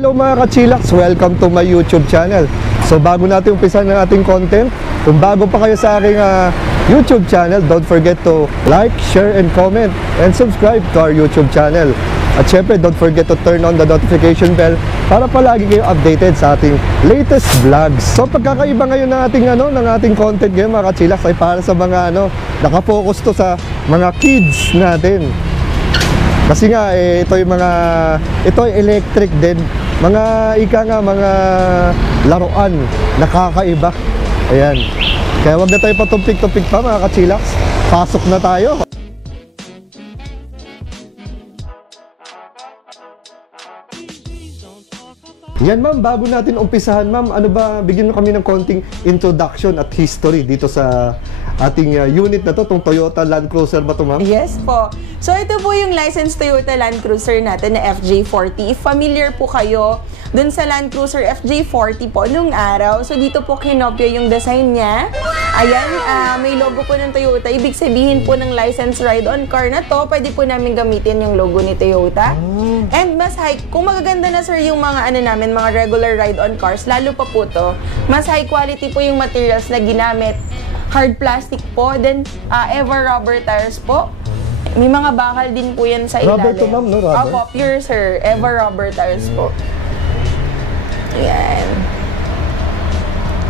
Hello mga ka-chillax, welcome to my YouTube channel. So bago natin umpisa ng ating content, kung bago pa kayo sa aking YouTube channel, don't forget to like, share, and comment, and subscribe to our YouTube channel. At syempre, don't forget to turn on the notification bell para palagi kayo updated sa ating latest vlogs. So pagkakaiba ngayon ng ating content ngayon mga ka-chillax ay para sa mga nakafocus to sa mga kids natin. Kasi nga, ito ay electric din. Mga mga laruan, nakakaiba. Ayan. Kaya wag na tayo patumpik-tumpik pa mga ka-chillax. Pasok na tayo. Yan ma'am, bago natin umpisahan ma'am, bigyan mo kami ng konting introduction at history dito sa ating unit na to, itong Toyota Land Cruiser ba ito ma'am? Yes po. So ito po yung licensed Toyota Land Cruiser natin na FJ40. If familiar po kayo dun sa Land Cruiser FJ40 po nung araw, so dito po kinopya yung design niya. Ayan, may logo po ng Toyota. Ibig sabihin po ng licensed ride-on car na to, pwede po namin gamitin yung logo ni Toyota. And mas high, kung magaganda na sir yung mga namin, mga regular ride-on cars, lalo pa po to, mas high quality po yung materials na ginamit. Hard plastic po, then ever rubber tires po. May mga bakal din po yan sa ilalim. Rubber to ma'am, no? Rubber? Opo, pure sir, ever rubber tires po. Ayan.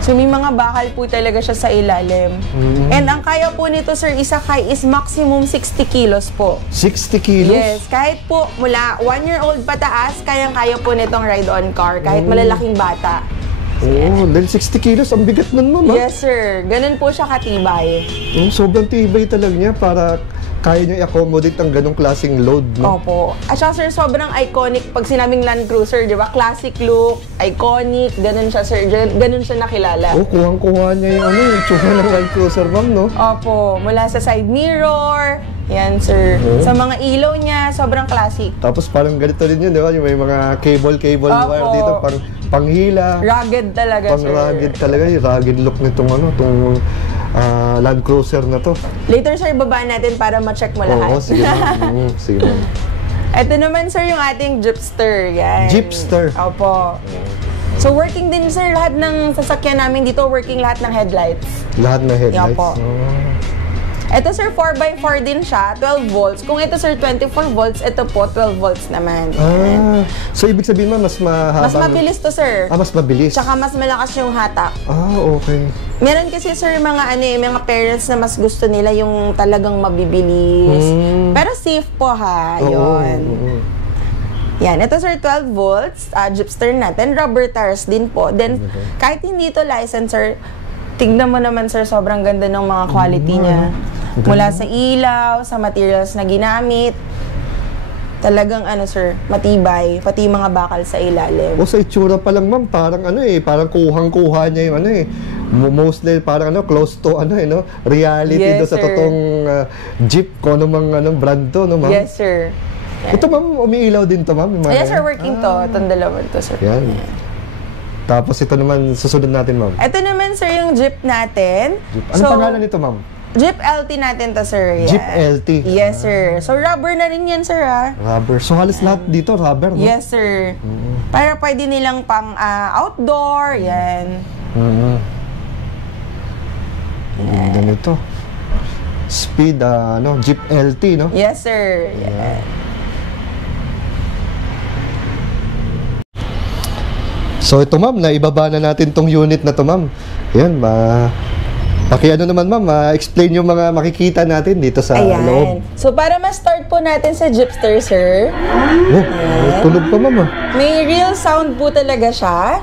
So may mga bakal po talaga siya sa ilalim. And ang kaya po nito sir, isakay is maximum 60 kilos po. 60 kilos? Yes, kahit po mula 1-year-old pataas, kayang-kaya po nitong ride-on car, kahit malalaking bata. Oh, dahil 60 kilos, ang bigat nun ma'am. Yes sir, ganun po siya katibay. Sobrang tibay talaga niya para kaya niya i-accommodate ang ganong klaseng load, no? Opo. At saka sir, sobrang iconic pag sinabing Land Cruiser, di ba? Classic look, iconic, ganun siya sir, ganun siya nakilala. Oh, kuhang-kuha niya yung tsura ng Land Cruiser ma'am, no? Opo, mula sa side mirror, yan sir. Sa mga ilaw niya, sobrang classic. Tapos parang ganito rin yun, di ba? Yung may mga cable wire dito, panghila. Rugged talaga sir. Rugged talaga, yung rugged look nitong Land Cruiser na to. Later sir, babaan natin para ma-check mo lahat. Oo, sige ma'am. Sige ma'am. Ito naman sir yung ating Jeepster. Yan. Jeepster? Opo. So working din sir, lahat ng sasakyan namin dito, working lahat ng headlights. Lahat ng headlights? Opo. Ito sir, 4x4 din siya, 12 volts. Kung ito sir, 24 volts, ito po, 12 volts naman. So ibig sabihin ma'am, mas mahaba? Mas mabilis to sir. Mas mabilis? Tsaka mas malakas yung hatak. Okay. Meron kasi sir, mga parents na mas gusto nila yung talagang mabibilis. Pero safe po ha, yun. Yan, ito sir, 12 volts, Jeepster natin, rubber tires din po. Then, kahit hindi ito licensed tignan mo naman sir, sobrang ganda ng mga quality niya. Mula sa ilaw, sa materials na ginamit. Talagang sir, matibay, pati mga bakal sa ilalim. Sa itsura pa lang ma'am, parang parang kuhang-kuha niya yung mostly parang close to reality do sa totoong jeep ko brand to, no ma'am? Yes sir. Yan. Ito ma'am, umiilaw din to ma'am? Yes sir, working to. Itong dalawa to sir. Yan. Tapos ito naman, susunod natin ma'am. Ito naman sir yung jeep natin. Jeep. Anong pangalan nito ma'am? Jeep LT natin to sir. Yan. Jeep LT? Yes sir. So rubber na rin yan sir ha. Rubber. So halos lahat dito rubber, no? Yes sir. Para pwede nilang pang outdoor. Yan. Ganda nito. Speed, Jeep LT, no? Yes sir. Yan. So ito ma'am, naibaba na natin tong unit na to ma'am. Yan, naman ma'am, explain yung mga makikita natin dito sa loob. So para ma-start po natin sa Jeepster sir. Tunog pa ma'am. May real sound po talaga siya.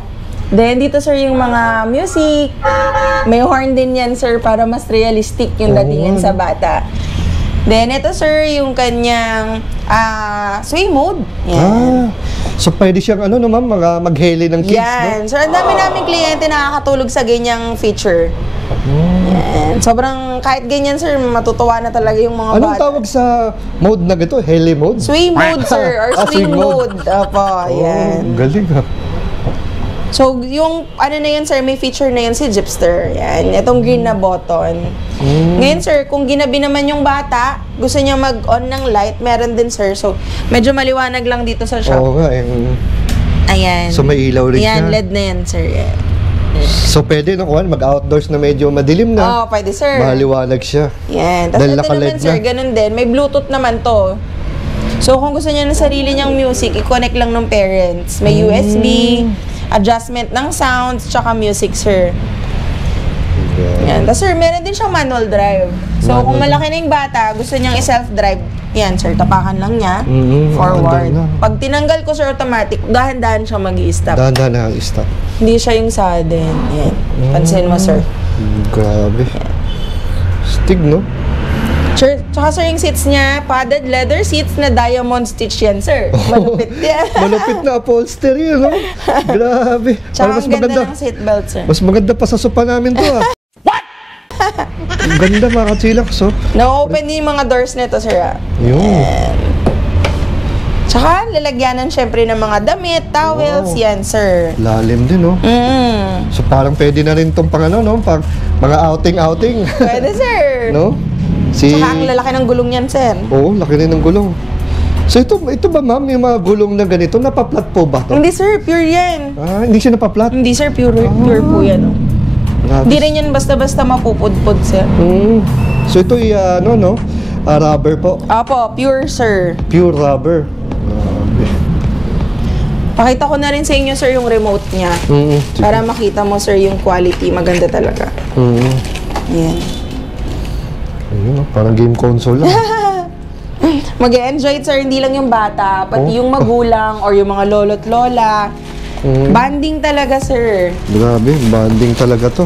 Then dito sir yung mga music. May horn din yan sir para mas realistic yung datingan sa bata. Then ito sir yung kanyang sway mode. Yan. So pwede siyang ma'am, mag-heli ng kids, yan. No? So ang dami namin kliyente nakakatulog sa ganyang feature. Yan. Sobrang, kahit ganyan sir, matutuwa na talaga yung mga bata. Anong tawag sa mode na gito? Heli mode? Sway mode sir, or swing mode. Opo, yan. Galing ha. So, yung ano na yun, sir, may feature na yun si Jeepster. Yan, itong green na button. Ngayon, sir, kung ginabi naman yung bata, gusto niya mag-on ng light, meron din, sir. So, medyo maliwanag lang dito sa shop. Oo nga, Ayan. So, may ilaw rin Yan, siya. LED na yan, sir. Yan. So, pwede, no? Kung mag-outdoors na medyo madilim na. Pwede, sir. Maliwanag siya. Yan. Tapos Dahil ito naka-LED naman, sir, na. ganun din. May Bluetooth naman to. So, kung gusto niya ng sarili niyang music, i-connect lang ng parents. May USB, adjustment ng sounds, tsaka music, sir. Yan. Tapos, sir, meron din siyang manual drive. So, Manual kung malaki na yung bata, gusto niyang i-self-drive, yan, sir, tapakan lang niya, forward. Andun na. Pag tinanggal ko, sir, automatic, dahan-dahan siya mag-i-stop. Dahan-dahan na ang stop. Hindi siya yung sudden. Yan. Pansin mo, sir. Grabe. Stig, no? Sir, tsaka sir, yung seats niya, padded leather seats na diamond stitch yan, sir. Malupit yan. Malupit na upholstery, no? Grabe. Tsaka Parang ang ganda ng seatbelt, sir. Mas maganda pa sa sopa namin to, ah. What? Ang ganda, mga kachilax, oh. Na-open din yung mga doors nito, sir. Yun. Tsaka, lalagyanan syempre ng mga damit, towels, Wow. yan, sir. Lalim din, oh. So parang pwede na rin itong pang ano, no? Pang mga outing-outing. Pwede, sir. No? Tsaka ang lalaki ng gulong yan, sir. Oo, laki rin ng gulong. So ito ba ma'am, yung mga gulong na ganito, napaplat po ba to? Hindi, sir. Pure yan. Ah, hindi siya napaplat? Hindi, sir. Pure po yan. Oh. Grabe. Hindi rin yan basta-basta mapupudpud, sir. So ito ano, no? Rubber po. Opo, pure, sir. Pure rubber. Grabe. Pakita ko na rin sa inyo, sir, yung remote niya. Sige. Para makita mo, sir, yung quality. Maganda talaga. Yan. Ayun, no? Parang game console lang. Mag-e-enjoy, sir, hindi lang yung bata, pati yung magulang or yung mga lolo't lola. Banding talaga, sir. Grabe, banding talaga to.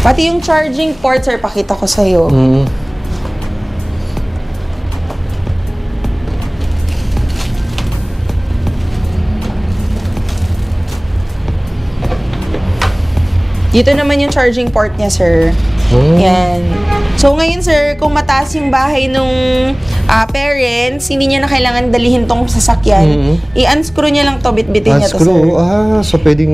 Pati yung charging port, sir, pakita ko sa'yo. Dito naman yung charging port niya, sir. Yan. So, ngayon, sir, kung mataas yung bahay nung parents, hindi niya na kailangan dalihin tong sasakyan. I-unscrew niya lang to, bitbitin niya to, sir. Unscrew. So pwedeng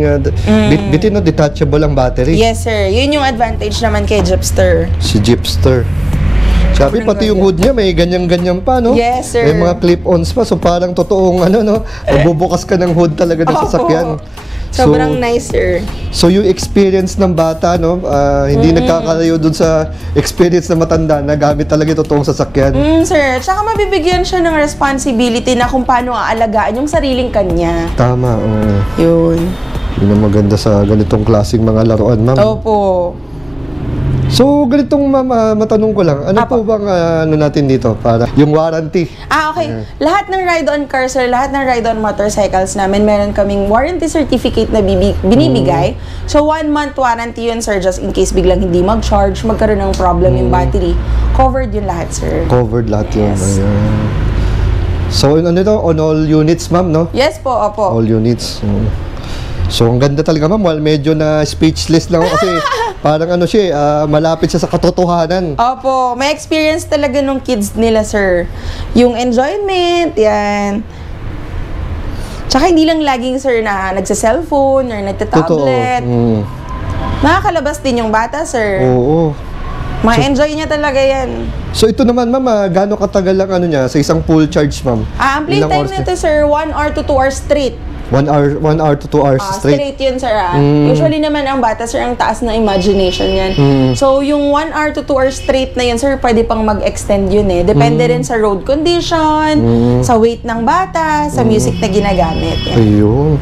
bitin, no? Detachable ang battery. Yes, sir. Yun yung advantage naman kay Jeepster. Si Jeepster. Sabi, pati yung hood niya, may ganyan-ganyan pa, no? Yes, sir. May mga clip-ons pa, so parang totoong, ano, no? Magbubukas ka ng hood talaga ng sasakyan. Sobrang nice, sir. So, yung experience ng bata, no? Hindi nagkakalayo dun sa experience ng matanda na gamit talaga yung totoong sasakyan. Sir. Tsaka mabibigyan siya ng responsibility na kung paano aalagaan yung sariling kanya. Tama, oo. Yun. Yun ang maganda sa ganitong klaseng mga laruan, ma'am. Opo. So, ganitong ma'am, matanong ko lang, ano po bang ano natin dito para yung warranty? Okay. Lahat ng ride-on cars, sir, lahat ng ride-on motorcycles namin, meron kaming warranty certificate na binibigay. So, 1 month warranty yun, sir, just in case biglang hindi mag-charge, magkaroon ng problem yung battery. Covered yun lahat, sir. Covered lahat yun. Yes. Ayan. So, ano ito? On all units, ma'am, no? Yes po, opo. All units. So, ang ganda talaga, ma'am. Well, medyo na speechless lang ako kasi parang ano siya, malapit siya sa katotohanan. Opo, may experience talaga nung kids nila, sir. Yung enjoyment, yan. Tsaka hindi lang laging, sir, na nagsa-cellphone or nagta-tablet. Nakakalabas din yung bata, sir. Oo. Ma-enjoy niya talaga yan. So, ito naman, ma'am, gaano katagal lang ano niya sa isang full charge, ma'am? Ang Ilang playtime oras nito, sir, 1 hour to 2 hours straight. 1 hour to 2 hours straight. Straight yun, sir. Usually naman ang bata, sir, ang taas ng imagination yan. So, yung 1 hour to 2 hours straight na yun, sir, pwede pang mag-extend yun eh. Depende rin sa road condition, sa weight ng bata, sa music na ginagamit. Yan. Ayun.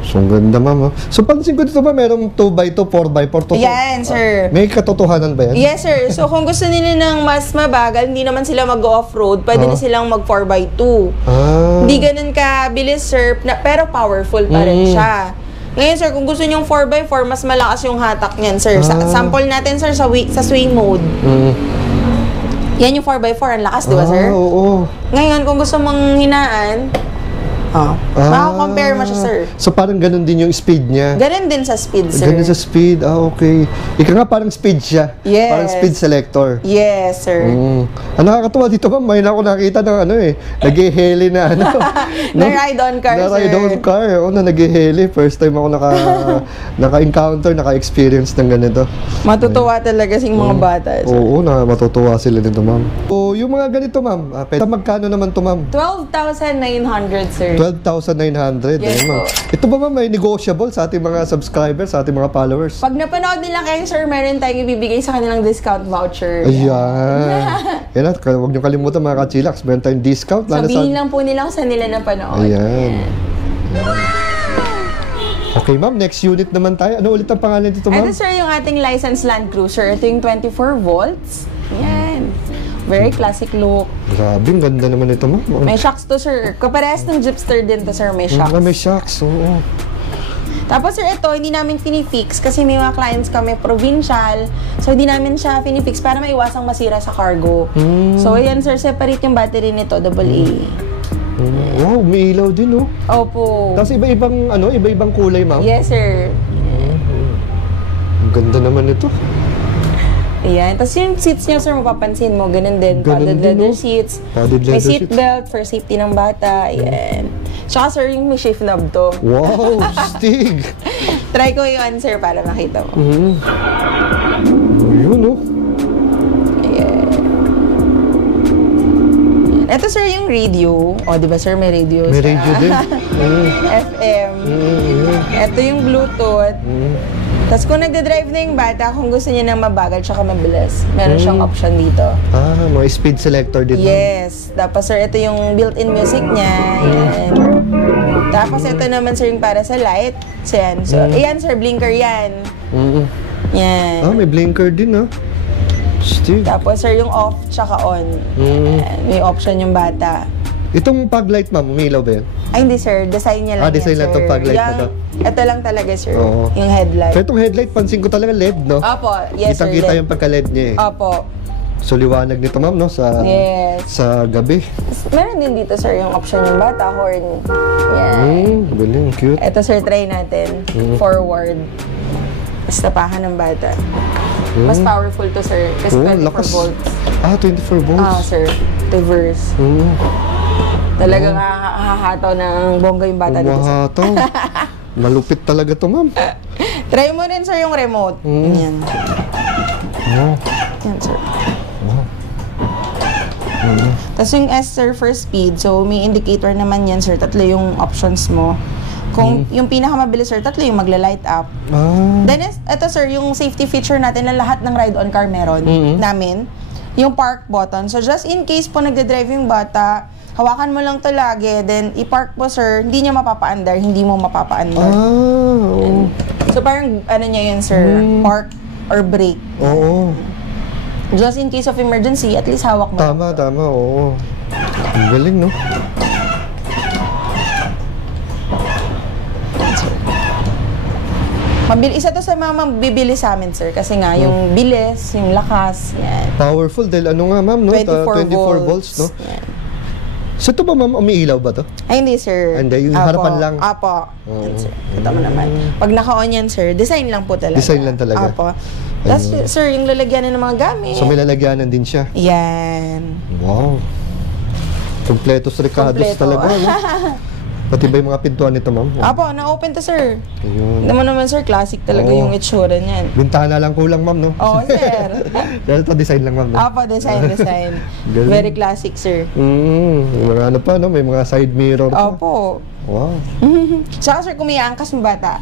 So, ang ganda, ma'am. So, pansin ko dito ba, merong 2x2, 4x4? Yan, sir. May katotohanan ba yan? Yes, sir. So, kung gusto nila ng mas mabagal, hindi naman sila mag-off-road, pwede na silang mag-4x2. Hindi ganun kabilis, sir, pero powerful pa rin siya. Ngayon, sir, kung gusto nyong 4x4, mas malakas yung hatak niyan, sir. Sample natin, sir, sa swing mode. Yan yung 4x4, ang lakas, di ba, sir? Oo. Ngayon, kung gusto mong hinaan, makakompare mo siya, sir. So, parang ganun din yung speed niya? Ganun din sa speed, sir. Ganun sa speed? Okay. Ika nga, parang speed siya. Yes. Parang speed selector. Yes, sir. Ang nakakatuwa dito, ma'am, may na ako nakita ng ano nag-heli na ano. Na ride-on car, sir. Na ride-on car. Oo, na nag-heli. First time ako naka-encounter, naka-experience ng ganito. Matutuwa talaga sing mga bata, sir. Oo, matutuwa sila nito, ma'am. So, yung mga ganito, ma'am, magkano naman to, ma'am? 12,900, sir. 12,900. Yes, Ayun, ma'am. po. Ito ba ma'am, may negotiable sa ating mga subscribers, sa ating mga followers? Pag napanood nila kayo, sir, meron tayong ibibigay sa kanilang discount voucher. Ayan. Yan at huwag niyo kalimutan mga ka-chillax, meron tayong discount. Sabihin lang po nila kung saan nila napanood. Ayan. Okay ma'am, next unit naman tayo. Ano ulit ang pangalan dito ma'am? Ito, sir, yung ating licensed Land Cruiser. Ito yung 24 volts. Yan. Very classic look. Grabe, ang ganda naman ito ma'am. May shocks to, sir. Kaparehas ng Jeepster din to, sir. May shocks. May shocks, oo. Tapos, sir, ito, hindi namin finifix kasi may mga clients kami provincial. So, hindi namin siya finifix para maiwasang masira sa cargo. So, ayan, sir, separate yung battery nito, AA. Wow, may ilaw din, oh. Opo. Tapos iba-ibang kulay, ma'am. Yes, sir. Ang ganda naman ito. Ayan. Tapos yung seats niya, sir, mapapansin mo, ganun din. Ganun Padded din, leather no? seats. Padded May leather seat seats. belt for safety ng bata. Ayan. Tsaka, sir, yung may shift knob to. Wow, stig. Try ko yung answer para makita mo. Yun, oh. Ayan. Ito, sir, yung radio. O, di ba, sir, may radio. May radio din. FM. Ito yung Bluetooth. Tapos kung nagda-drive na yung bata, kung gusto niya nang mabagal tsaka mabilis, meron siyang option dito. Mga speed selector din, ma'am. Yes. Tapos, sir, ito yung built-in music niya. Ayan. Tapos, ito naman, sir, yung para sa light. So, yan. So, ayan, sir, blinker yan. Yan. May blinker din, ah. Stig. Tapos, sir, yung off tsaka on. Ayan. May option yung bata. Itong pag light, ma'am, umilaw ba yan? Ay, hindi, sir. Design niya lang design yan, lang tong sir. fog light na to. Ito lang talaga, sir. Oo. Yung headlight. So, itong headlight, pansin ko talaga LED, no? Opo. Yes, sir. Kitang-kita LED. yung pagka-LED niya, eh. Opo. So, liwanag nito, ma'am, no? Yes. Sa gabi. Meron din dito, sir, yung option yung bata, horn. Yan. Galing, cute. Ito, sir, try natin. Forward. Tapos tapakan ng bata. Mas powerful to, sir. Kasi 24 lakas. volts. 24 volts. Sir. Reverse. Talagang hahataw ng bongga yung bata dito, sir. Mahataw. Malupit talaga to, ma'am. Try mo rin, sir, yung remote. Yan. Yan, sir. Tapos yung S, sir, for speed. So, may indicator naman yan, sir. Tatlo yung options mo. Kung yung pinakamabilis, sir, tatlo yung magla-light up. Then, ito, sir, yung safety feature natin na lahat ng ride-on car meron namin. Yung park button. So, just in case po nagde-drive yung bata, hawakan mo lang to lagi, then i-park po, sir, hindi niya mapapa-under, hindi mo mapapa-under. So, parang, ano niya yun, sir, park or brake. Oo. Just in case of emergency, at least hawak mo. Tama, oo. Ang galing, no? Isa to sa mga mabibili sa amin, sir. Kasi nga, yung bilis, yung lakas, yan. Powerful dahil ano nga, ma'am, no? 24 volts, no? Yan. So, ito ba, ma'am, umiilaw ba to? Ay, hindi, sir. Hindi, yung harapan lang. Apo. Yan, sir. Kita mo naman. Pag naka-on yan, sir, design lang po talaga. Design lang talaga. Apo. Tapos, sir, yung lalagyanan ng mga gamit. So, may lalagyanan din siya. Yan. Wow. Kompletos Ricardos Kompleto. talaga, no? Pati ba yung mga pintuan nito, ma'am? Apo, na-open to, sir. Ayun. Naman, sir, classic talaga yung itsura niyan. Bintana lang kulang, ma'am, no? Oo, sir. Dahil ito design lang, ma'am, no? Apo, design. Galing. Very classic, sir. Mga ano pa, no? May mga side mirror pa. Opo. Wow. Saka, sir, kung may angkas mo bata.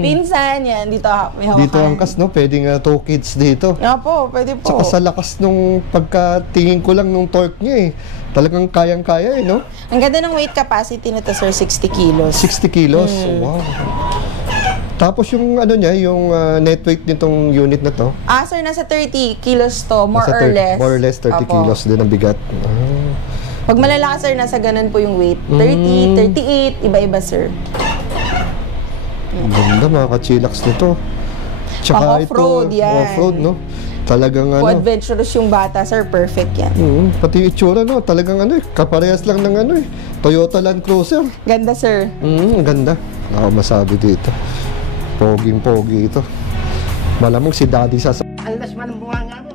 Pinsan, yan. Dito, may hawakan. Dito ang kas, no? Pwedeng 2 kids dito. Opo, pwede po. Tsaka sa lakas nung pagkatingin ko lang nung torque niya, eh. Talagang kayang-kaya, eh, no? Ang ganda ng weight capacity nito, sir, 60 kilos. 60 kilos. Wow. Tapos yung ano niya, yung net weight nitong unit na to. Sir, nasa 30 kilos to, more nasa or less. More or less 30 Opo. kilos din ang bigat. Pag malalakas, sir, nasa ganun po yung weight. 30, 38, iba-iba, sir. Ang ganda, mga ka-chillax nito. Tsaka Pang off-road, yan. Off-road, no? Talagang Kung ano. adventurous yung bata, sir, perfect yan. Pati yung itsura, no? Talagang ano, kaparehas lang ng ano, eh. Toyota Land Cruiser. Ganda, sir. Ang ganda. Ako masabi dito. Poging-pogi ito. Malamang si Daddy sa Alas man ang bunga nga mo.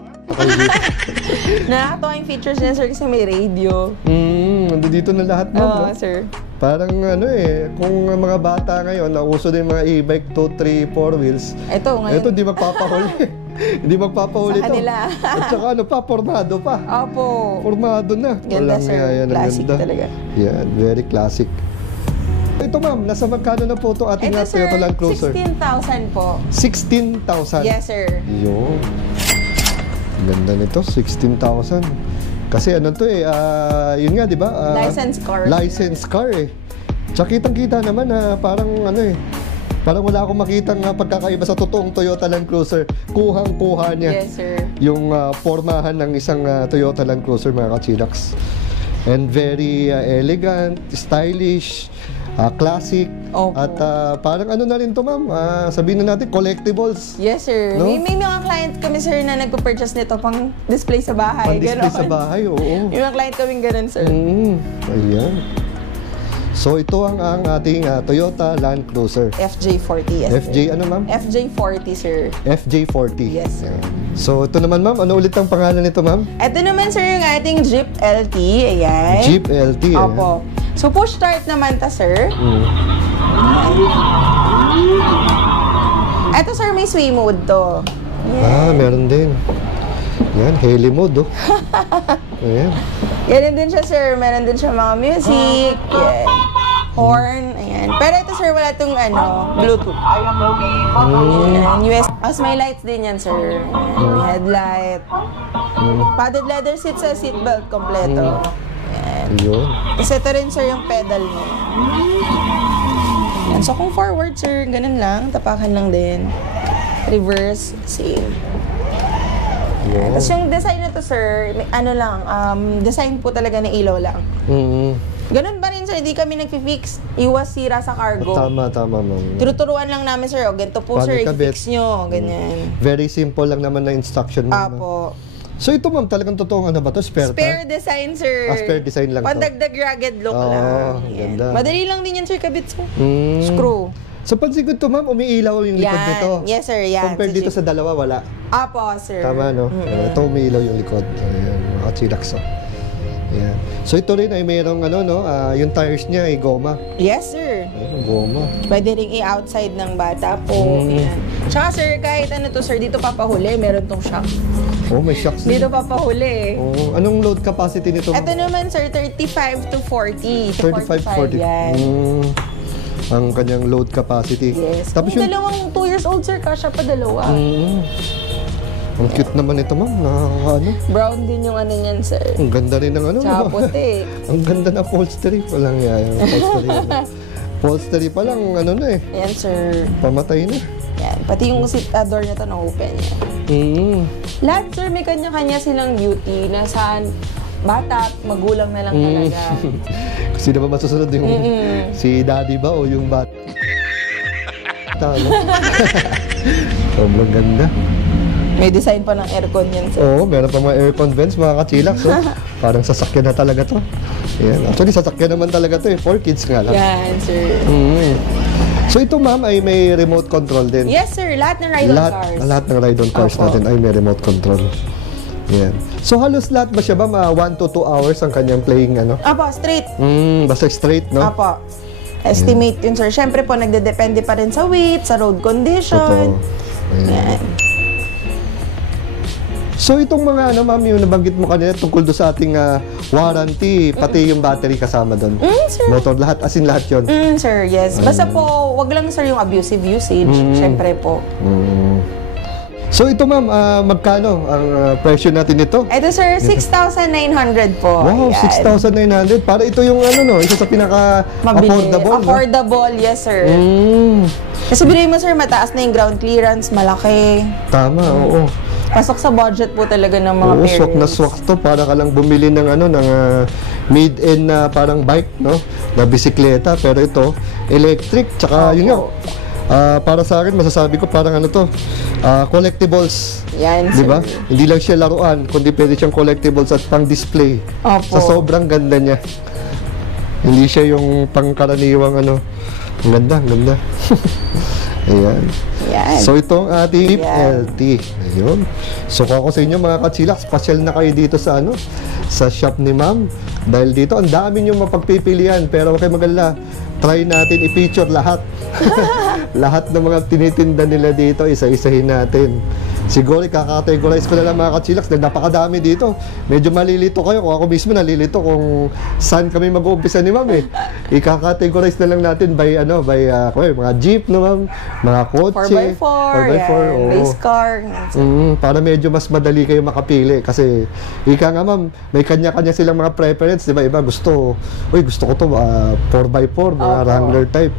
Nakakatawa yung features niya, sir, kasi may radio. Nandito na lahat, ma'am. Oo, no? sir. Parang ano eh, kung mga bata ngayon, nauso din mga e-bike 2, 3, 4 wheels. Ito, ngayon. Ito, di magpapahuli. Hindi magpapahuli Sa to. kanila. At saka ano pa, formado pa. Opo. Formado na. Ganda, Walang sir. yan, ang Classic ganda. talaga. Yan, very classic. Ito ma'am, nasa magkano na po ito ating Ito sir, Toyota Land Cruiser? 16,000 po. 16,000? Yes sir. Yun. Ganda nito, 16,000. Kasi ano to yun nga, di ba? License car. License car eh. Tsaka kitang-kita naman na parang ano parang wala akong makitang pagkakaiba sa totoong Toyota Land Cruiser. Kuhang-kuha niya. Yes sir. Yung formahan ng isang Toyota Land Cruiser, mga ka-chillax. And very elegant, stylish, classic. Opo. At parang ano na rin to ma'am, sabihin na natin, collectibles. Yes sir. No? May mga client kami sir na nagpo-purchase nito pang display sa bahay. Pang-display sa ganon. bahay, oo. May mga client kaming ganun sir. Ayan. So ito ang ating Toyota Land Cruiser. FJ40 yes sir. FJ ano ma'am? FJ40 sir. FJ40. Yes sir. So ito naman ma'am, ano ulit ang pangalan nito ma'am? Ito naman sir yung ating Jeep LT. Ayan. Jeep LT. Opo. So push start naman ta sir. Ito sir may sway mode to. Meron din. Yan, heli mode oh. Ayan. Ganun din siya sir. Meron din siya mga music. Yan. Horn. Ayan. Pero ito sir wala tong Bluetooth. Ayan. US. As may lights din yan sir. Ayan. May headlight. Padded leather seat sa seatbelt kompleto. Ayan. Yun. Tapos ito rin sir yung pedal niya. Ayan. So kung forward sir, ganun lang. Tapakan lang din. Reverse, same. Yun. Tapos yung design na to sir, design po talaga ng ilaw lang. Ganun pa rin sir, hindi kami nagfi-fix. Iwas sira sa cargo. Tama ma'am. Turuturuan lang namin sir, ganito po Paano sir, ikabit? i-fix nyo, ganyan. Very simple lang naman na instruction mo. Apo. So ito ma'am, talagang totoong ano ba to? Spare Design sir. spare design lang to. Pandagdag rugged look Oo, lang. Yan. ganda. Madali lang din yan sir, kabit sir. Screw. Sa pansin ko to ma'am, umiilaw yung likod Yan. nito. Yes sir, yan. Compared dito sa dalawa, wala. Apo sir. Tama no? Ito umiilaw yung likod. Ayan, mga chillax oh. Ayan. So ito rin ay mayroong yung tires niya ay goma. Yes sir. Ayan, goma. Pwede rin i-outside ng bata po. Yan. Tsaka sir, kahit ano to sir, dito papahuli, meron tong shock. Oh, may shocks din. Dito papahuli. Oh, anong load capacity nito? Ito naman sir, 35 to 40. To 35-40. Yan. Ang kanyang load capacity. Yes. Tapos Yung yung dalawang 2 years old sir, kasya pa dalawa. ang cute naman ito ma'am. Nakakaano. Brown din yung ano niyan sir. Ang ganda rin ng Tsaka puti. Ang ganda na upholstery. Walang yaya. Upholstery. Upholstery pa lang, Yan sir. pamatay na. Yan. Pati yung seat door nito na-open yan. Lahat sir, may kanya-kanya silang beauty na saan bata at magulang na lang talaga. Sino ba masusunod yung si daddy ba o yung bata? Sobrang ganda. May design pa ng aircon yan sir. Oo, meron pa mga aircon vents, mga kachillax. So, parang sasakyan na talaga to. Yan. Actually, sasakyan naman talaga to eh. 4 kids nga lang. Yan sir. So ito ma'am ay may remote control din. Yes sir, lahat ng ride-on cars. Lahat ng ride-on cars Opo. natin ay may remote control. Yan. So halos lahat ba siya ba 1 to 2 hours ang kanyang playing Apo, straight. basta straight, no? Apo. Estimate yun sir. Siyempre po, nagdedepende pa rin sa weight, sa road condition. Ayan. Yan. So itong mga ma'am, yung nabanggit mo kanina tungkol do sa ating warranty, pati yung battery kasama doon. Sir. Motor, lahat, as in lahat yun. Sir, yes. Basta po, wag lang sir yung abusive usage. Siyempre po. So ito ma'am, magkano ang presyo natin nito? Ito sir, 6,900 po. Wow, Ayan. 6,900. Para ito yung isa sa pinaka-affordable, no? Affordable, yes sir. Kasi bilhin mo sir, mataas na yung ground clearance, malaki. Tama, oo. Pasok sa budget po talaga ng mga Oo, parents. swak na swak to. Para ka lang bumili ng made-in na parang bike, no? Na bisikleta. Pero ito, electric. Tsaka yun nga, para sa akin, masasabi ko parang collectibles. Yan, Di ba? sir. Hindi lang siya laruan, kundi pwede siyang collectibles at pang-display. Opo. Sa sobrang ganda niya. Hindi siya yung pangkaraniwang Ang ganda, ang ganda. Ayan. Yan. So itong ating Jeep Yan. LT. Ayun. So kung ako sa inyo mga kachillax, pasyal na kayo dito sa sa shop ni ma'am. Dahil dito, ang dami nyo mapagpipilian. Pero huwag kayo mag-alala. Try natin i-feature lahat. Lahat ng mga tinitinda nila dito, isa-isahin natin. Siguro ikakategorize ko na lang mga kachilax dahil napakadami dito. Medyo malilito kayo kung ako mismo nalilito kung saan kami mag-uumpisa ni ma'am eh. Ikakategorize na lang natin by mga jeep no ma'am, mga kotse, 4x4, oo. race car. Para medyo mas madali kayo makapili kasi ika nga ma'am, may kanya-kanya silang mga preference, di ba? Iba gusto ko to 4x4, mga Wrangler type.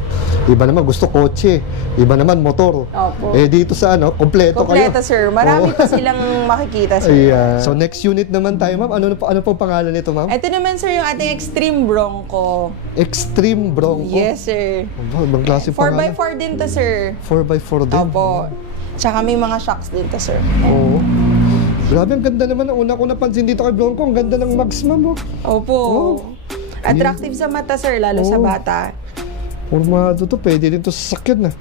Iba naman gusto kotse, iba naman motor. Opo. Eh dito sa kompleto kayo. Kompleto sir, marami pa silang makikita sir. Ayan. So next unit naman tayo ma'am, ano po pangalan nito ma'am? Ito naman sir yung ating Extreme Bronco. Extreme Bronco? Yes sir. Ibang klase pangalan? 4x4 din to sir. 4x4 din? Opo. Tsaka may mga shocks din to sir. Oo. Grabe, ang ganda naman. Ang una ko napansin dito kay Bronco, ang ganda ng mags ma'am. Opo. Oh. Attractive sa mata sir, lalo sa bata. Formado to, pwede rin to sasakyan na.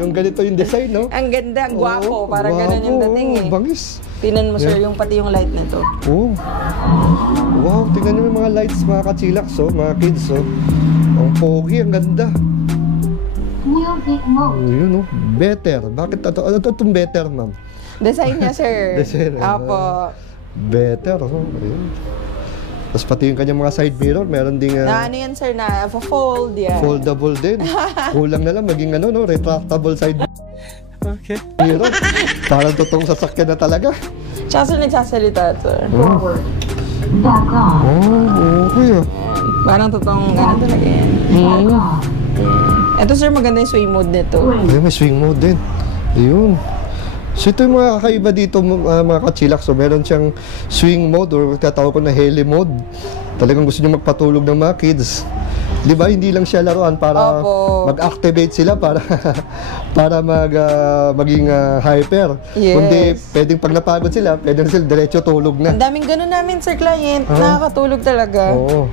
Yung ganito yung design, no? Ang ganda, ang gwapo. Parang ganun yung dating eh. Bangis. Tingnan mo sir, yung pati yung light na to. Oh. Wow, tingnan nyo yung mga lights, mga kachilaks, mga kids, Ang pogi, ang ganda. Music mode. Yun, better. Bakit ito? Ano itong better, ma'am? Design niya sir. Design, Opo. Better, Ayun. Tapos pati yung kanyang mga side mirror, meron ding Na ano yan sir, na fold yan. foldable din. Kulang na lang maging retractable side Okay. mirror. Parang totoong sasakyan na talaga. Tsaka sir, nagsasalita sir. Forward. Back off. Okay Parang totoong gano'n talaga yan. Back off. Ito sir, maganda yung sway mode nito. Ayun, may swing mode din. Ayun. So ito yung mga kakaiba dito mga kachilak. So meron siyang swing mode or tatawag ko na heli mode. Talagang gusto niyo magpatulog ng mga kids. Di ba? Hindi lang siya laruan para mag-activate sila para maging hyper. Yes. Kundi pwedeng pag napagod sila, pwede na sila diretso tulog na. Ang daming gano'n namin sir client. Nakakatulog talaga. Oo.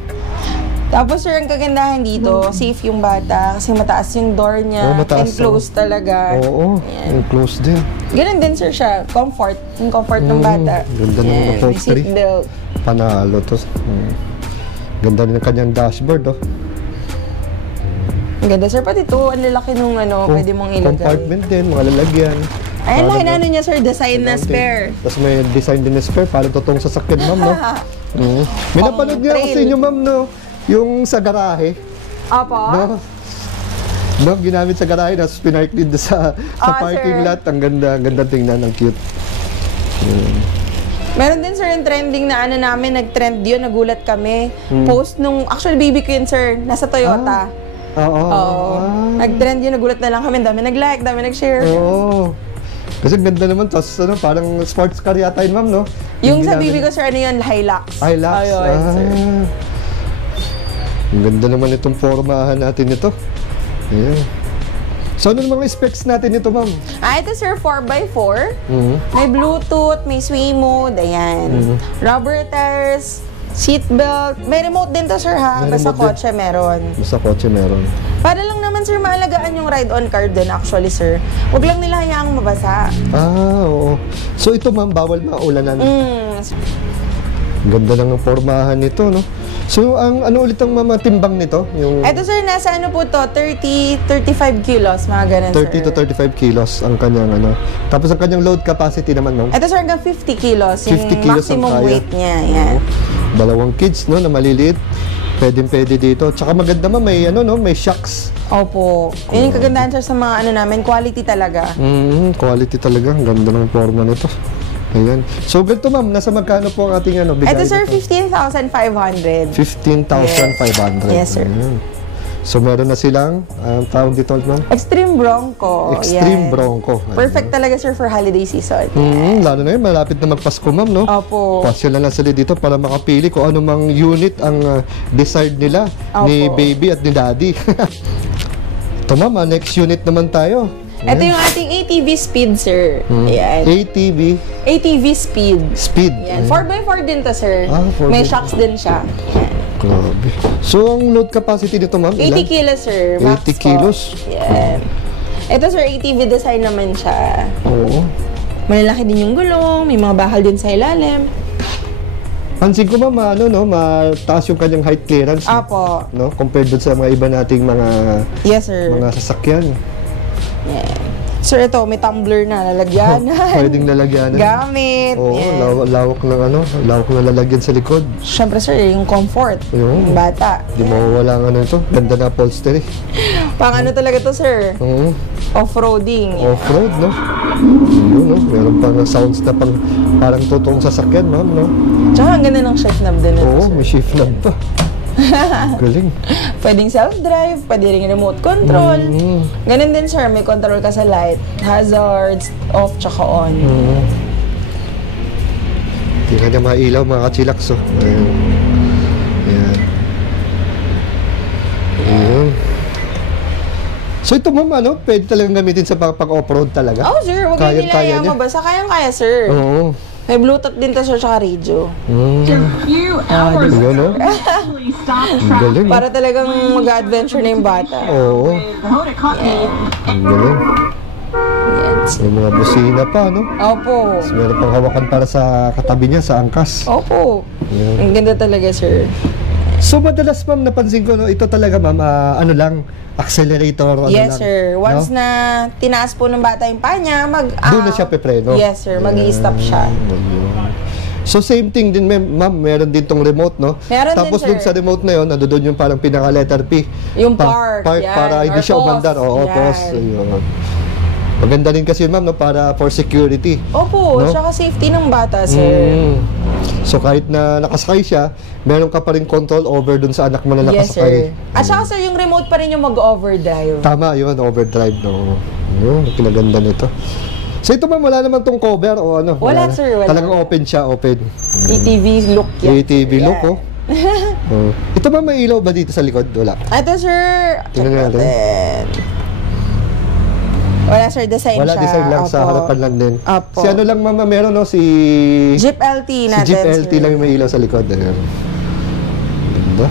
Tapos sir, ang kagandahan dito, safe yung bata kasi mataas yung door niya. Mataas, enclosed talaga. Oo, enclosed din. Ganun din sir siya. Comfort. Yung comfort ng bata. Ganda ng May upholstery. seatbelt. Panalo to. Ganda rin ng kanyang dashboard, Ang ganda sir. Pati ito, ang lalaki nung pwede mong ilagay. Compartment din, mga lalagyan. Ay, ang laki na niya sir, design na spare. Tapos may design din na spare, para totoong sasakyan, ma'am, no? May napanood nga ako sa inyo, ma'am, no? Yung sa garahe, Opo. no, ginamit sa garahe, tapos pinark din sa parking sir. lot. Ang ganda tingnan, ang cute. Meron din sir yung trending na namin, nag-trend yun, nagulat kami. Post nung, actually baby ko yun sir, nasa Toyota. Oo. Nag-trend yun, nagulat na lang kami, dami nag-like, dami nag-share. Oo. Kasi ang ganda naman, tapos parang sports car yata yun, ma'am, no? Yung sa baby ko sir, yun, Hilux. Hilux. Ayun, sir. Ang ganda naman itong formahan natin ito. Ayan. So, ano mga specs natin ito, ma'am? Ito sir, 4x4. May Bluetooth, may sway mode, ayan. Rubber tires, seatbelt. May remote din to sir ha, May basta remote din. kotse meron. Sa kotse meron. Para lang naman sir, maalagaan yung ride-on card din actually sir. Huwag lang nila hayaang mabasa. Oo. So, ito, ma'am, bawal maulanan. Ang ganda ng formahan nito, no? So, ano ulit ang timbang nito? Yung Ito sir, nasa po to, 35 kilos, mga ganun 30 to 35 kilos ang kanyang Tapos ang kanyang load capacity naman, no? Ito sir, hanggang 50 kilos, 50 yung kilos ang maximum kaya. weight niya, yan. Dalawang kids, no, na maliliit. Pwede dito. Tsaka maganda man, may shocks. Opo. Yun yung kagandahan sir sa mga namin, quality talaga. Quality talaga. Ang ganda ng forma nito. Ayan. So, ganito ma'am, nasa magkano po ang ating bigay Ito sir, dito? 15,500. 15,500. Yes, sir. Ayan. So, meron na silang, tawag dito, ma'am? Extreme Bronco. Extreme yan. Bronco. Ayan. Perfect talaga sir for holiday season. Lalo na yun, malapit na magpasko, ma'am, no? Opo. Pasyon na lang sila dito para makapili kung ano mang unit ang desired nila ni Opo. baby at ni daddy. Ito, ma'am, next unit naman tayo. Ito yung ating ATV speed sir. Ayan. ATV ATV speed. speed. Yan. 4x4 din to sir. 4x4. May shocks din siya. Yan. Grabe. So, ang load capacity nito, ma'am, 80 ilan? kilos sir. 80 Max po. kilos? Yan. Ito sir, ATV design naman siya. Oo. Malalaki din yung gulong, may mga bakal din sa ilalim. Pansin ko, ma'am, mataas yung kanyang height clearance. Apo. No? Compared dun sa mga iba nating mga Yes sir. sasakyan. Yan. Sir, ito, may tumbler na, lalagyanan. Pwedeng lalagyanan. Gamit. Oo, yan. lawak ng lawak na lalagyan sa likod. Siyempre, sir, yung comfort. Yung Yung bata. Di mawawala ng ano ito. Ganda na upholstery. Pang ano talaga to, sir? Oo. Off-roading. Off-road, no? Yun, no? Meron pang sounds na parang totoong sasakyan, ma'am, no? Tsaka ang ganda ng shift knob din ito, Oo, sir. may shift knob pa. Galing. Pwedeng self-drive, pwede rin remote control. Ganun din, sir, may control ka sa light, hazards, off, tsaka on. Tingnan niya mga ilaw, mga kachilaks, oh. Ayan. Ayan. Ayan. So ito, ma'am, pwede talagang gamitin sa pang-off-road talaga? Oh, sir, wag kayo Kayang-kaya nila niya? mabasa. Kayang-kaya, sir. Oo. May Bluetooth din to, sir, tsaka radio. few hours Diba, no? actually stopped Ang galing, Para talagang mag-adventure na yung bata. Oo. the Hoda Kotl. Ang galing. Yes. May mga busina pa, no? Opo. Tapos meron pang hawakan para sa katabi niya, sa angkas. Opo. Yan. Ang ganda talaga, sir. So madalas, ma'am, napansin ko, no, ito talaga, ma'am, ano lang, accelerator, ano lang. Yes, sir. Once no? na tinaas po ng bata yung paa niya, Doon na siya pepreno. Yes, sir. Mag-i-stop siya. Ayun. So same thing din, ma'am, meron din tong remote, no? Meron din, Tapos sir. dun sa remote na yun, nandoon yung parang pinaka letter P. Yung park, yan. Para hindi Or siya umandar. pause, Oo, yan. pause. Ayun. Maganda din kasi yun, ma'am, no? Para for security. Opo, No? tsaka safety ng bata, sir. So kahit na nakasakay siya, meron ka pa rin control over dun sa anak mo na Yes, nakasakay. sir. At saka, sir, yung remote pa rin yung mag-overdrive. Tama, yun, overdrive, no? Yun, pinaganda nito. So ito, ma'am, wala naman tong cover o ano? Wala, na. sir, wala. Talagang open siya, open. ATV look yan. ATV look, oh. Oh. Ito ba may ilaw ba dito sa likod? Wala. Ito, sir. Tingnan natin. Wala, sir. Design Wala siya. design lang, sa Opo. harapan lang din. Opo. Si ano lang, mama, meron, no? Si Jeep LT natin, Jeep LT sir. lang yung may ilaw sa likod. Ayan. Ganda.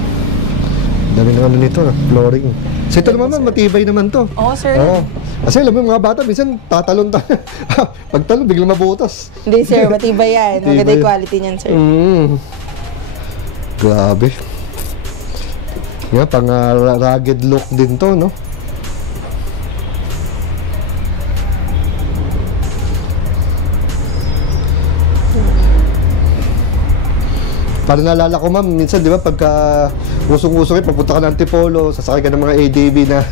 Dami na ano nito, flooring. So ito naman, matibay naman to. Oo, sir. Oo. Kasi alam mo, yung mga bata, minsan tatalon tayo. Pag talon, biglang mabutas. Hindi, sir. Matibay yan. Maganda Matibay. yung quality niyan, sir. Grabe. Nga, pang rugged look din to, no? Parang naalala ko, ma'am, minsan, di ba, pagka usong-usong pagpunta ka ng Antipolo, sasakay ka ng mga ADB na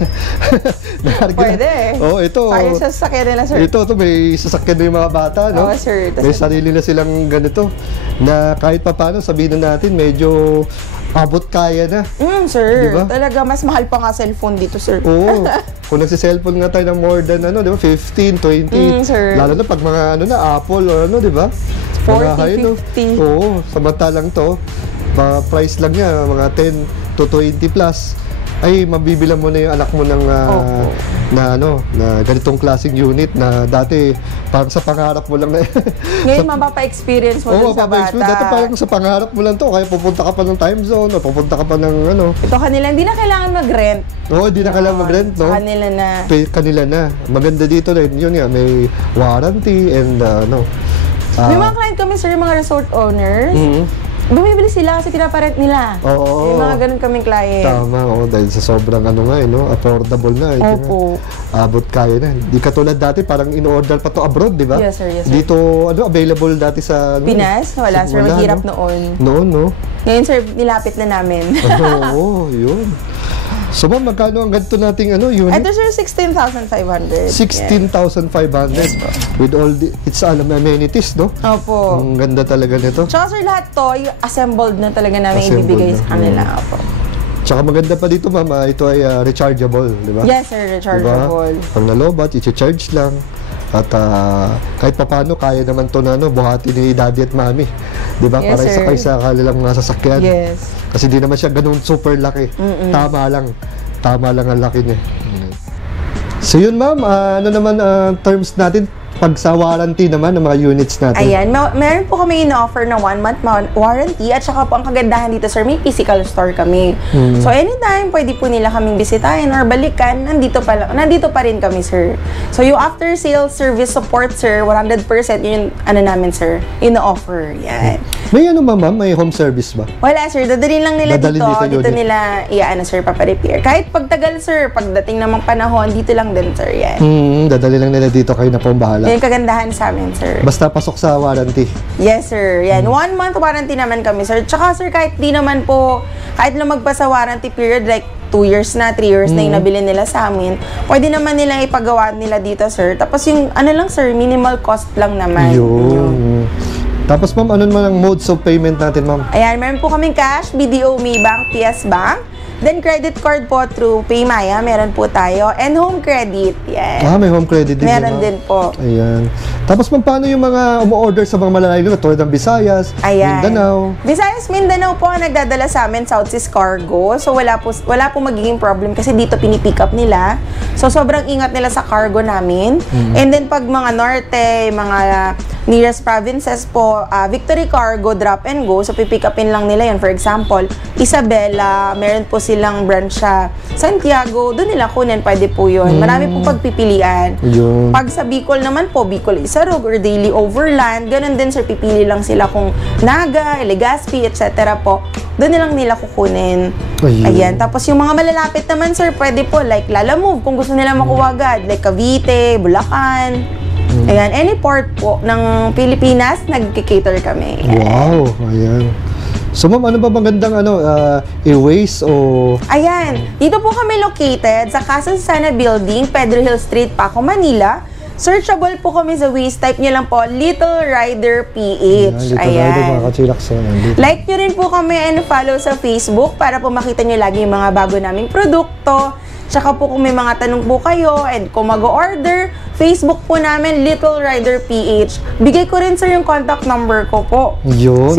Pwede. Oo, ito. Kaya sa sasakyan nila, sir. Ito, may sasakyan na yung mga bata, no? Oo, sir. May sarili na silang ganito, na kahit pa paano, sabihin na natin, medyo abot kaya na. Sir. Diba? Talaga, mas mahal pa nga cellphone dito, sir. Oo. Kung nagsi-cellphone nga tayo ng more than, di ba, 15, 20. Sir. Lalo na pag mga, Apple or di ba? 40, Mga high, 50. Oo. Samantalang to, price lang niya, mga 10 to 20 plus. Ay, mabibilang mo na yung anak mo ng, na ganitong klaseng unit na dati, parang sa pangarap mo lang na. Ngayon, mapapa-experience mo dun sa bata. Dati parang sa pangarap mo lang to, kaya pupunta ka pa ng time zone, o pupunta ka pa ng Ito kanila, hindi na kailangan mag-rent. Oo, hindi na kailangan mag-rent, no? Sa kanila na. Kanila na. Maganda dito rin, yun nga, may warranty and May mga client kami, sir, yung mga resort owners. Bumibili sila kasi pinaparent nila. Oo. May mga ganun kaming client. Tama, oo, dahil sa sobrang affordable na. Opo. Abot kaya na. Di katulad dati, parang in-order pa to abroad, di ba? Yes, sir, yes, sir. Dito, available dati sa... Pinas? Wala, sir. Maghirap noon. Noon, no? Ngayon, sir, nilapit na namin. Oo, yun. So, ma'am, magkano ang ganito nating unit? Ito, sir, 16,500. 16,500 with all its amenities, no? Opo. Ang ganda talaga nito. Tsaka, sir, lahat to, yung assembled na talaga namin Assembled ibibigay na. sa kanila. Opo. Tsaka maganda pa dito, ma'am, ito ay rechargeable, di ba? Yes, sir, rechargeable. Diba? Pag nalobat, i-charge lang. At kahit papano, kaya naman to na buhati ni daddy at mami. Di ba? Yes, Para sir. isakay sa kanilang mga sasakyan. Yes. Kasi di naman siya ganun super laki. Tama lang. Tama lang ang laki niya. So yun, ma'am, ano naman terms natin pag sa warranty naman ng mga units natin? Ayan, meron po kami in-offer na 1-month warranty at saka po ang kagandahan dito, sir, may physical store kami. So anytime, pwede po nila kaming bisitahin or balikan, nandito pa rin kami, sir. So yung after sales service support, sir, 100% yun namin, sir, in-offer. Yan. May ano ba, ma'am? May home service ba? Wala sir, dadalhin lang nila Dadalhin dito. dito Dito yun. nila sir, paparepair. Kahit pagtagal sir, pagdating namang panahon, dito lang din sir, yan. Dadali lang nila dito, kayo na po ang bahala. Yan yung kagandahan sa amin sir. Basta pasok sa warranty. Yes sir, yan. 1 month warranty naman kami sir. Tsaka sir, kahit di naman po, kahit lumagpas sa warranty period, like 2 years na, 3 years na yung nabili nila sa amin, pwede naman nila ipagawa nila dito sir. Tapos yung ano lang sir, minimal cost lang naman. Yun. Tapos ma'am, ano naman ang modes of payment natin, ma'am? Ayan, meron po kaming cash, BDO, Maybank, PS Bank. Then credit card po through Paymaya, meron po tayo. And home credit, yan. May home credit din. Meron ma'am. din po. Ayan. Tapos ma'am, paano yung mga umu-order sa mga malalayo na tulad ng Visayas, Ayan. Mindanao? Visayas, Mindanao po ang nagdadala sa amin, South Seas Cargo. So wala po magiging problem kasi dito pinipick up nila. So sobrang ingat nila sa cargo namin. And then pag mga norte, mga nearest provinces po, Victory Cargo, drop and go. So pipick upin lang nila yun. For example, Isabela, meron po silang branch sa Santiago. Doon nila kunin, pwede po yun. Marami po pagpipilian. Yun. Pag sa Bicol naman po, Bicol Isarog or Daily Overland, ganun din sir, pipili lang sila kung Naga, Legazpi, etc. po. Doon nilang nila kukunin. Ayun. Ayan. Tapos yung mga malalapit naman sir, pwede po like Lalamove kung gusto nila makuha agad. Like Cavite, Bulacan. Ayan. Any port po ng Pilipinas, nag-cater kami. Ayan. Wow, ayan. So ma'am, ano ba magandang i-waste o... Ayan. Dito po kami located sa Casa Susana Building, Pedro Hill Street, Paco, Manila. Searchable po kami sa Waze. Type nyo lang po, Little Rider PH. Ayan. Mga kachilaks. Like nyo rin po kami and follow sa Facebook para po makita nyo lagi yung mga bago naming produkto. Tsaka po kung may mga tanong po kayo and kung mag-order, Facebook po namin, Little Rider PH. Bigay ko rin sir yung contact number ko po. Yun.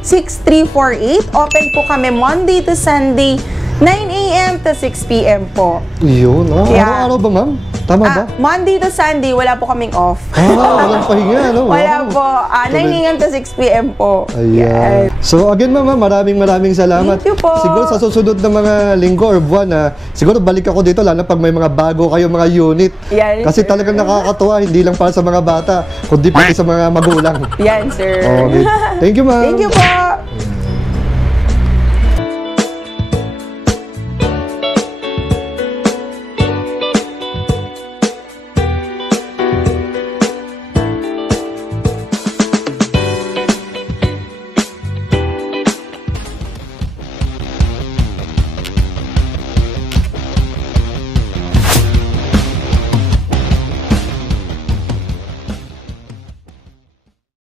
0918-917-6348. Open po kami Monday to Sunday, 9 a.m. to 6 p.m. po. Yun. Yeah. Araw-araw ba, ma'am? Tama ba? Monday to Sunday, wala po kaming off. Walang pahinga, no? Wala Wow. po. 9 a.m. to 6 p.m. po. Ayan. So again, ma'am, maraming salamat. Thank you po. Siguro sa susunod na mga linggo or buwan, siguro balik ako dito, lalo pag may mga bago kayo mga unit. Yan, Kasi sir. talagang nakakatuwa, hindi lang para sa mga bata, kundi pati sa mga magulang. Yan, sir. Okay. Thank you, ma'am. Thank you po.